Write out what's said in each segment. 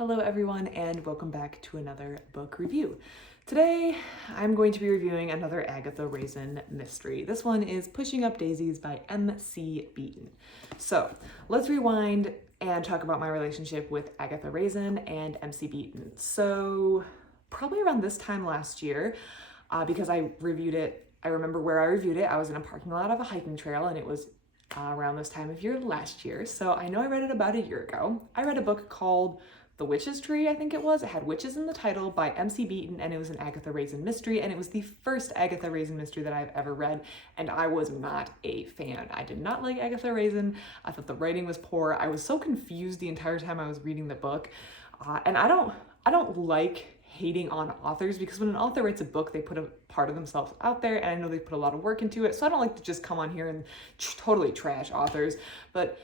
Hello everyone and welcome back to another book review. Today I'm going to be reviewing another Agatha Raisin mystery. This one is Pushing Up Daisies by M.C. Beaton. So let's rewind and talk about my relationship with Agatha Raisin and M.C. Beaton. So probably around this time last year, because I reviewed it, I remember where I reviewed it. I was in a parking lot of a hiking trail and it was around this time of year last year. So I know I read it about a year ago. I read a book called The Witch's Tree, I think it was. It had witches in the title by M.C. Beaton, and it was an Agatha Raisin mystery, and it was the first Agatha Raisin mystery that I've ever read, and I was not a fan. I did not like Agatha Raisin. I thought the writing was poor. I was so confused the entire time I was reading the book, and I don't like hating on authors, because when an author writes a book, they put a part of themselves out there, and I know they put a lot of work into it, so I don't like to just come on here and totally trash authors, but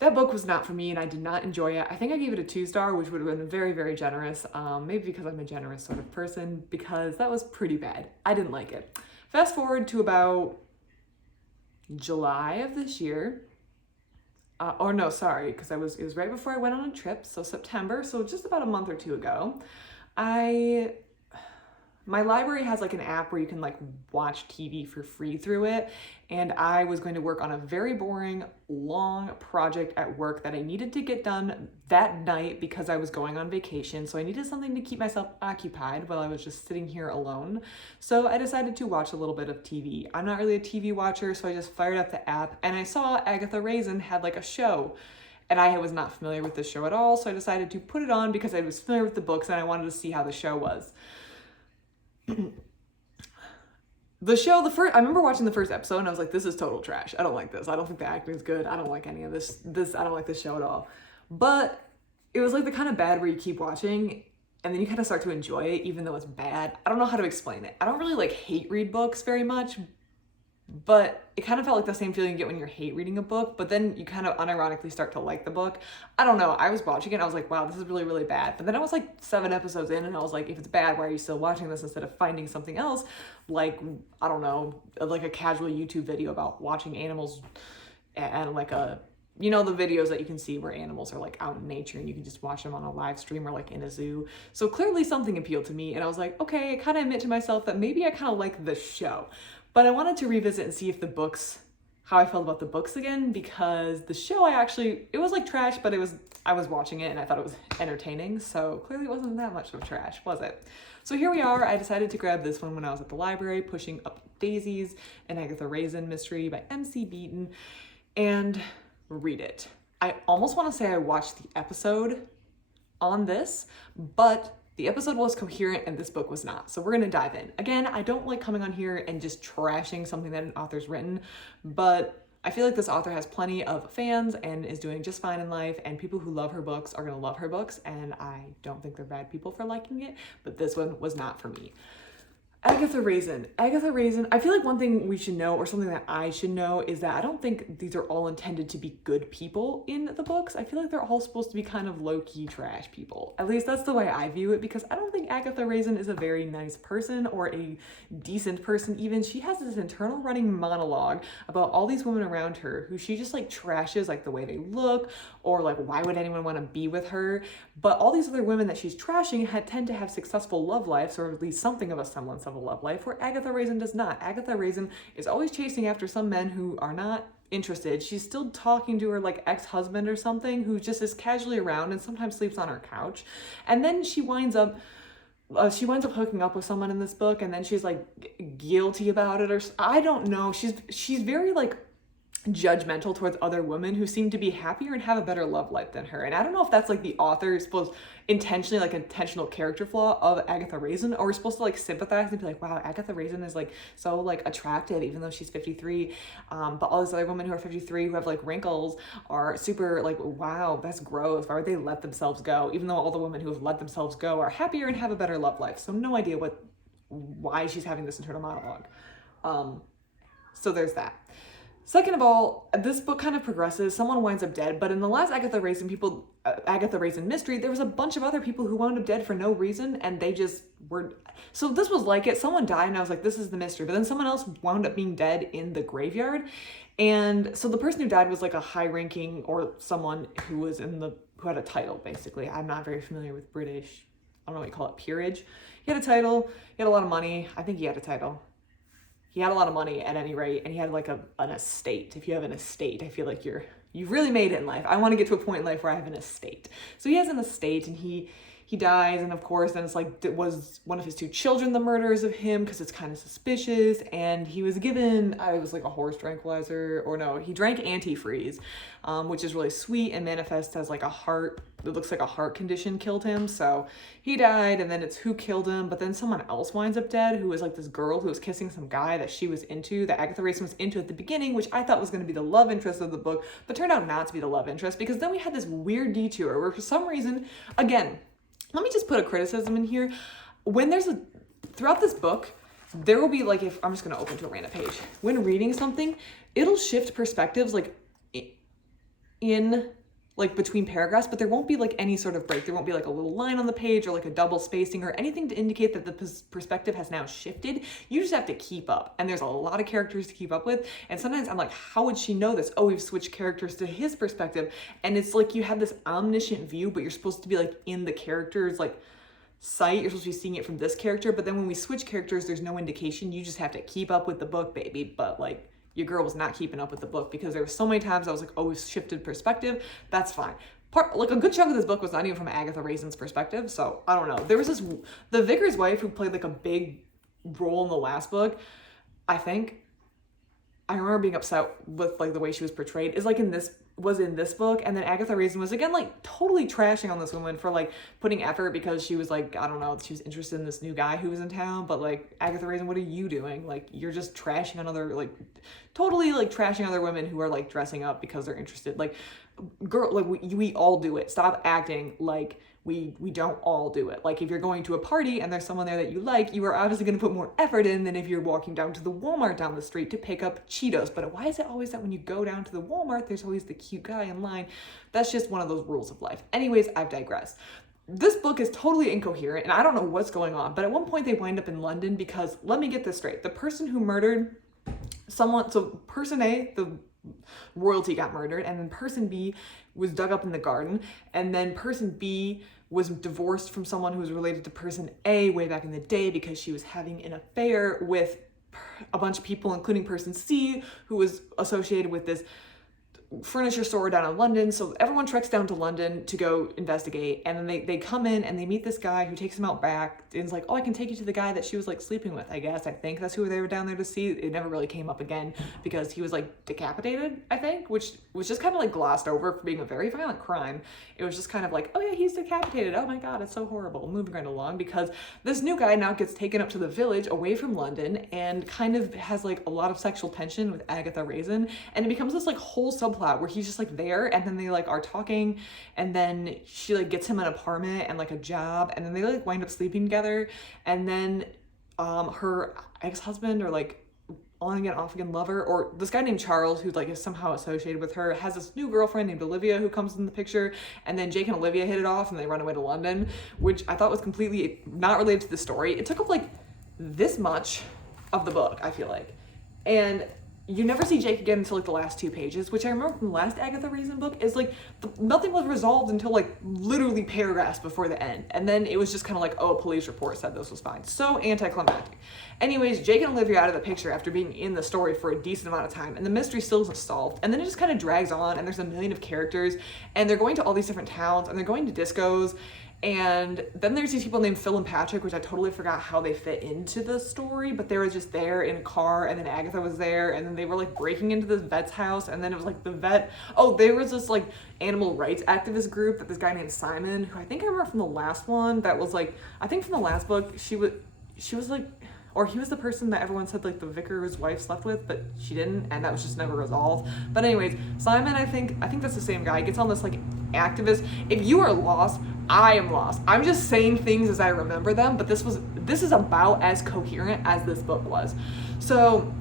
that book was not for me and I did not enjoy it. I think I gave it a 2-star, which would have been very, very generous. Maybe because I'm a generous sort of person, because that was pretty bad. I didn't like it. Fast forward to about July of this year. Or no, sorry, because it was right before I went on a trip, so September, so just about a month or two ago. My library has like an app where you can like watch TV for free through it, and I was going to work on a very boring, long project at work that I needed to get done that night because I was going on vacation, so I needed something to keep myself occupied while I was just sitting here alone. So I decided to watch a little bit of TV. I'm not really a TV watcher, so I just fired up the app, and I saw Agatha Raisin had like a show. And I was not familiar with this show at all, so I decided to put it on because I was familiar with the books and I wanted to see how the show was. The show, I remember watching the first episode and I was like, this is total trash. I don't like this. I don't think the acting is good. I don't like any of this. I don't like this show at all. But it was like the kind of bad where you keep watching and then you kind of start to enjoy it even though it's bad. I don't know how to explain it. I don't really like hate read books very much, but it kind of felt like the same feeling you get when you're hate reading a book, but then you kind of unironically start to like the book. I don't know. I was watching it and I was like, wow, this is really, really bad. But then I was like 7 episodes in and I was like, if it's bad, why are you still watching this instead of finding something else? Like, I don't know, like a casual YouTube video about watching animals and like you know, the videos that you can see where animals are like out in nature and you can just watch them on a live stream or like in a zoo. So clearly something appealed to me and I was like, okay, I kind of admit to myself that maybe I kind of like the show. But I wanted to revisit and see if how I felt about the books again, because the show it was like trash, but I was watching it and I thought it was entertaining. So clearly it wasn't that much of trash, was it? So here we are. I decided to grab this one when I was at the library, Pushing Up Daisies, an Agatha Raisin mystery by M.C. Beaton, and read it. I almost want to say I watched the episode on this, but the episode was coherent and this book was not. So we're going to dive in. Again, I don't like coming on here and just trashing something that an author's written, but I feel like this author has plenty of fans and is doing just fine in life, and people who love her books are going to love her books, and I don't think they're bad people for liking it, but this one was not for me. Agatha Raisin. I feel like one thing we should know, or something that I should know, is that I don't think these are all intended to be good people in the books. I feel like they're all supposed to be kind of low-key trash people. At least that's the way I view it, because I don't think Agatha Raisin is a very nice person or a decent person even. She has this internal running monologue about all these women around her who she just like trashes, like the way they look, or like why would anyone want to be with her. But all these other women that she's trashing tend to have successful love lives, or at least something of a semblance of a love life, where Agatha Raisin does not. Agatha Raisin is always chasing after some men who are not interested. She's still talking to her like ex-husband or something who just is casually around and sometimes sleeps on her couch. And then she winds up hooking up with someone in this book, and then she's like guilty about it, or I don't know. She's very like judgmental towards other women who seem to be happier and have a better love life than her. And I don't know if that's like the author supposed intentionally, like intentional character flaw of Agatha Raisin, or we're supposed to like sympathize and be like, wow, Agatha Raisin is like so like attractive even though she's 53, but all these other women who are 53 who have like wrinkles are super like, wow, that's gross. Why would they let themselves go, even though all the women who have let themselves go are happier and have a better love life? So no idea why she's having this internal monologue. So there's that. Second of all, this book kind of progresses. Someone winds up dead, but in the last Agatha Raisin mystery, there was a bunch of other people who wound up dead for no reason, and they just were. So this was like it. Someone died, and I was like, this is the mystery. But then someone else wound up being dead in the graveyard, and so the person who died was like a high-ranking or someone who was in the who had a title, basically. I'm not very familiar with British, I don't know what you call it, peerage. He had a title, he had a lot of money. I think he had a title. He had a lot of money at any rate, and he had like an estate. If you have an estate, I feel like you've really made it in life. I want to get to a point in life where I have an estate. So he has an estate, and he dies, and of course then it's like, was one of his 2 children the murderers of him, because it's kind of suspicious. And he was given, it was like a horse tranquilizer, or no, he drank antifreeze, which is really sweet and manifests as like a heart, it looks like a heart condition killed him. So he died, and then it's who killed him, but then someone else winds up dead, who was like this girl who was kissing some guy that she was into, that Agatha Raisin was into at the beginning, which I thought was going to be the love interest of the book, but turned out not to be the love interest, because then we had this weird detour where for some reason, again, let me just put a criticism in here. When throughout this book, there will be like, if I'm just going to open to a random page, when reading something, it'll shift perspectives like in like between paragraphs, but there won't be like any sort of break. There won't be like a little line on the page or like a double spacing or anything to indicate that the perspective has now shifted. You just have to keep up, and there's a lot of characters to keep up with. And sometimes I'm like, how would she know this? Oh, we've switched characters to his perspective. And it's like you have this omniscient view, but you're supposed to be like in the character's like sight. You're supposed to be seeing it from this character, but then when we switch characters, there's no indication. You just have to keep up with the book, baby. But like, your girl was not keeping up with the book, because there were so many times I was like, oh, we've shifted perspective. That's fine. Like a good chunk of this book was not even from Agatha Raisin's perspective. So I don't know. There was the vicar's wife who played like a big role in the last book. I remember being upset with like the way she was portrayed is like in this book. And then Agatha Raisin was again like totally trashing on this woman for like putting effort, because she was like, I don't know, she was interested in this new guy who was in town. But like, Agatha Raisin, what are you doing? Like, you're just trashing on other, like totally like trashing other women who are like dressing up because they're interested. Like, girl, like we all do it. Stop acting like we don't all do it. Like, if you're going to a party and there's someone there that you like, you are obviously going to put more effort in than if you're walking down to the Walmart down the street to pick up Cheetos. But why is it always that when you go down to the Walmart, there's always the cute guy in line? That's just one of those rules of life. Anyways, I've digressed. This book is totally incoherent, and I don't know what's going on, but at one point they wind up in London because, let me get this straight, the person who murdered someone, so person A, the royalty, got murdered, and then person B was dug up in the garden, and then person B was divorced from someone who was related to person A way back in the day because she was having an affair with a bunch of people, including person C, who was associated with this furniture store down in London. So everyone treks down to London to go investigate, and then they come in and they meet this guy who takes them out back and is like, oh, I can take you to the guy that she was like sleeping with, I guess. I think that's who they were down there to see. It never really came up again because he was like decapitated, I think, which was just kind of like glossed over for being a very violent crime. It was just kind of like, oh yeah, he's decapitated, oh my god, it's so horrible. Moving right along, because this new guy now gets taken up to the village away from London and kind of has like a lot of sexual tension with Agatha Raisin, and it becomes this like whole subplot where he's just like there, and then they like are talking, and then she like gets him an apartment and like a job, and then they like wind up sleeping together, and then her ex-husband, or like on again off again lover, or this guy named Charles, who's like is somehow associated with her, has this new girlfriend named Olivia who comes in the picture, and then Jake and Olivia hit it off and they run away to London, which I thought was completely not related to the story. It took up like this much of the book, I feel like, and you never see Jake again until like the last 2 pages, which I remember from the last Agatha Raisin book is like nothing was resolved until like literally paragraphs before the end. And then it was just kind of like, oh, a police report said this was fine. So anticlimactic. Anyways, Jake and Olivia are out of the picture after being in the story for a decent amount of time, and the mystery still isn't solved. And then it just kind of drags on, and there's a million of characters, and they're going to all these different towns, and they're going to discos. And then there's these people named Phil and Patrick, which I totally forgot how they fit into the story, but they were just there in a car, and then Agatha was there, and then they were like breaking into this vet's house, and then it was like the vet, oh, there was this like animal rights activist group that this guy named Simon, who I think I remember from the last one, that was like, I think from the last book, she was like, or he was the person that everyone said like the vicar's wife slept with, but she didn't, and that was just never resolved. But anyways, Simon, I think that's the same guy, gets on this like activist. If you are lost, I am lost. I'm just saying things as I remember them, but this is about as coherent as this book was. So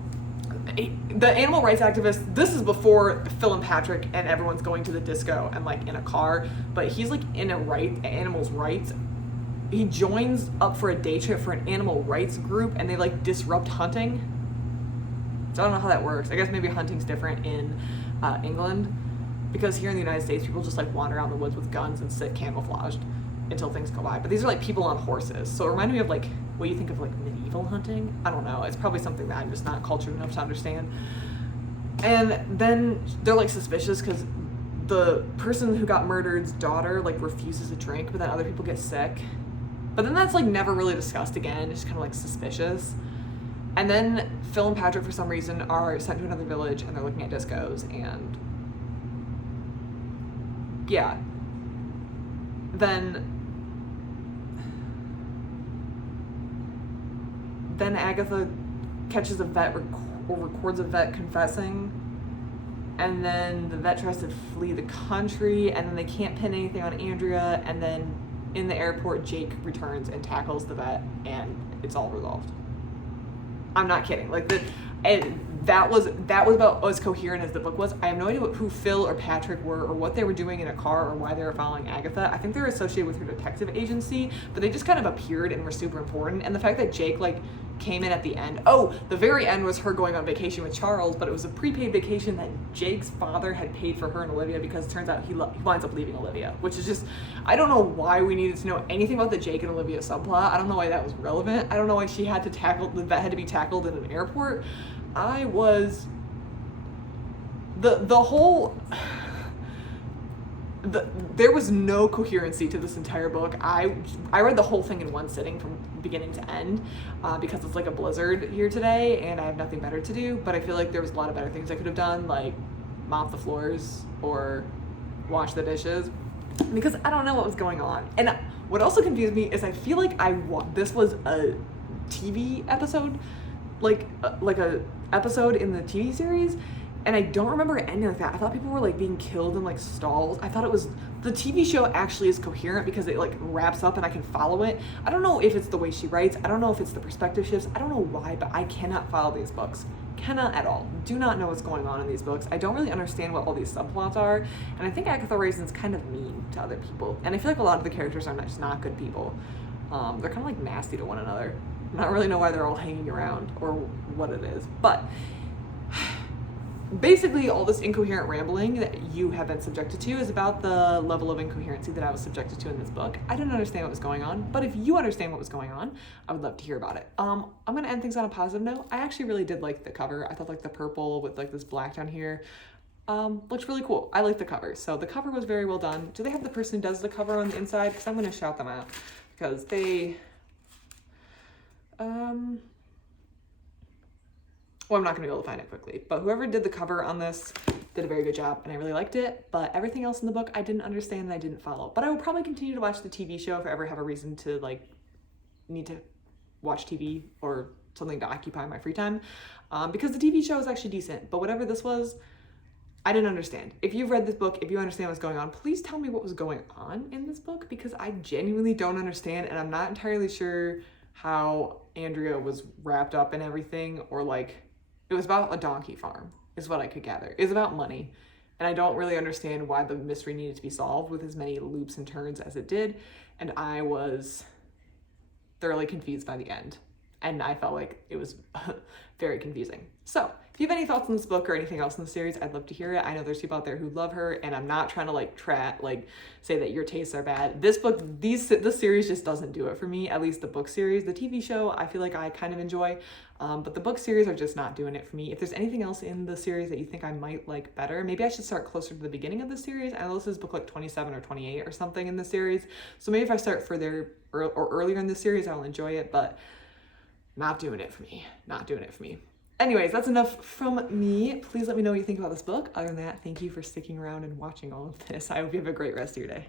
the animal rights activist, this is before Phil and Patrick and everyone's going to the disco and like in a car, but he's like in animals rights. He joins up for a day trip for an animal rights group, and they like disrupt hunting. So I don't know how that works. I guess maybe hunting's different in England, because here in the United States, people just like wander around the woods with guns and sit camouflaged until things go by. But these are like people on horses. So it reminded me of like what you think of like medieval hunting. I don't know. It's probably something that I'm just not cultured enough to understand. And then they're like suspicious because the person who got murdered's daughter like refuses a drink, but then other people get sick. But then that's like never really discussed again. It's just kind of like suspicious. And then Phil and Patrick, for some reason, are sent to another village and they're looking at discos. And yeah. Then Agatha catches a vet or records a vet confessing. And then the vet tries to flee the country, and then they can't pin anything on Andrea, and then in the airport, Jake returns and tackles the vet, and it's all resolved. I'm not kidding. Like that was about as coherent as the book was. I have no idea who Phil or Patrick were, or what they were doing in a car, or why they were following Agatha. I think they're associated with her detective agency, but they just kind of appeared and were super important. And the fact that Jake like came in at the end. Oh, the very end was her going on vacation with Charles, but it was a prepaid vacation that Jake's father had paid for her and Olivia, because it turns out he winds up leaving Olivia, which is just, I don't know why we needed to know anything about the Jake and Olivia subplot. I don't know why that was relevant. I don't know why the vet had to be tackled in an airport. There was no coherency to this entire book. I read the whole thing in one sitting from beginning to end because it's like a blizzard here today and I have nothing better to do, but I feel like there was a lot of better things I could have done, like mop the floors or wash the dishes, because I don't know what was going on. And what also confused me is I feel like this was a TV episode, like a episode in the TV series, and I don't remember it ending like that. I thought people were like being killed in like stalls. I thought it was, the TV show actually is coherent because it like wraps up and I can follow it. I don't know if it's the way she writes. I don't know if it's the perspective shifts. I don't know why, but I cannot follow these books. Cannot at all. Do not know what's going on in these books. I don't really understand what all these subplots are. And I think Agatha Raisin's kind of mean to other people. And I feel like a lot of the characters are just not good people. They're kind of like nasty to one another. I don't really know why they're all hanging around or what it is. But basically all this incoherent rambling that you have been subjected to is about the level of incoherency that I was subjected to in this book. I didn't understand what was going on, but if you understand what was going on, I would love to hear about it. I'm gonna end things on a positive note. I actually really did like the cover. I thought like the purple with like this black down here looks really cool. I like the cover. So the cover was very well done. Do they have the person who does the cover on the inside? Because I'm gonna shout them out because they well, I'm not going to be able to find it quickly, but whoever did the cover on this did a very good job, and I really liked it, but everything else in the book I didn't understand and I didn't follow. But I will probably continue to watch the TV show if I ever have a reason to, like, need to watch TV or something to occupy my free time, because the TV show is actually decent, but whatever this was, I didn't understand. If you've read this book, if you understand what's going on, please tell me what was going on in this book, because I genuinely don't understand, and I'm not entirely sure how Andrea was wrapped up in everything, or, like, it was about a donkey farm, is what I could gather. It's about money. And I don't really understand why the mystery needed to be solved with as many loops and turns as it did. And I was thoroughly confused by the end. And I felt like it was very confusing. So if you have any thoughts on this book or anything else in the series, I'd love to hear it. I know there's people out there who love her, and I'm not trying to say that your tastes are bad. This series just doesn't do it for me, at least the book series. The TV show, I feel like I kind of enjoy, but the book series are just not doing it for me. If there's anything else in the series that you think I might like better, maybe I should start closer to the beginning of the series. I know this is book like 27 or 28 or something in the series, so maybe if I start further or earlier in the series, I'll enjoy it, but not doing it for me. Not doing it for me. Anyways, that's enough from me. Please let me know what you think about this book. Other than that, thank you for sticking around and watching all of this. I hope you have a great rest of your day.